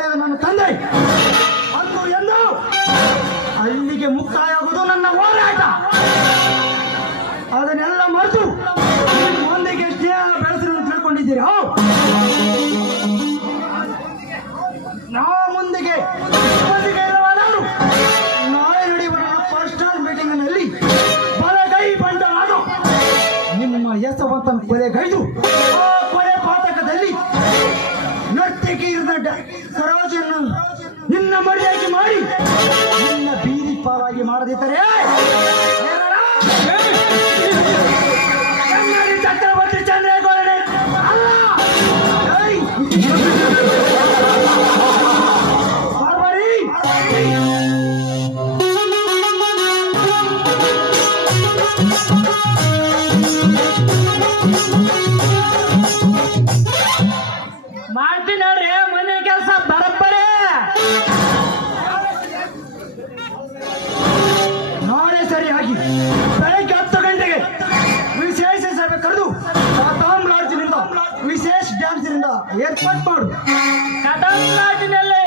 ಬಾಳಿದ ನನ್ನ ತಂದೆ ಅಂದು ಎಂದು ಅಲ್ಲಿಗೆ ಮುಕ್ತಾಯ ಆಗುವುದು ನನ್ನ ಹೋರಾಟ. ಅದನ್ನೆಲ್ಲ ಮರೆತು ಒಂದಿಗೆ ಸ್ನೇಹ ಬೆಳೆಸಲು ತಿಳ್ಕೊಂಡಿದ್ದೀರಿ. ಮುಂದಿಗೆ ಇಲ್ಲವಾದರೂ ನಾಳೆ ನಡೆಯುವ ಪರ್ಸನಲ್ ಮೀಟಿಂಗ್ ನಲ್ಲಿ ಬಲಗೈ ಬಂಡ ನಾನು ನಿಮ್ಮ ಯಶವಂತನ ಕೊಲೆಗೈದು ಆ ಕೊಲೆ ಪಾತಕದಲ್ಲಿ ನರ್ತಕಿ ಇರಿದ ಸರೋಜನ್ನು ನಿನ್ನ ಮಡಿಯಾಗಿ ಮಾಡಿ ನಿನ್ನ ಬೀದಿ ಪಾಲಾಗಿ ಮಾಡದಿದ್ದರೆ ಚಕ್ರವರ್ತಿ ಚಂದ್ರೇಗೌಡನೇ ಅಲ್ಲ. ಮಾಡ್ತೀನಿ ನೋಡ್ರಿ ಮನೆ ಕೆಲಸ ಬರಬ್ಬರೇ. ನಾಳೆ ಸರಿಯಾಗಿ ಬೆಳಗ್ಗೆ 10 ಗಂಟೆಗೆ ವಿಶೇಷ ಸಭೆ ಕರೆದು ಲಾಡ್ಜಿನಿಂದ ವಿಶೇಷ ಡ್ಯಾನ್ಸ್ನಿಂದ ಏರ್ಪಾಟ್ ಮಾಡು. ಕದಂ ಲಾಡ್ಜಿನಲ್ಲಿ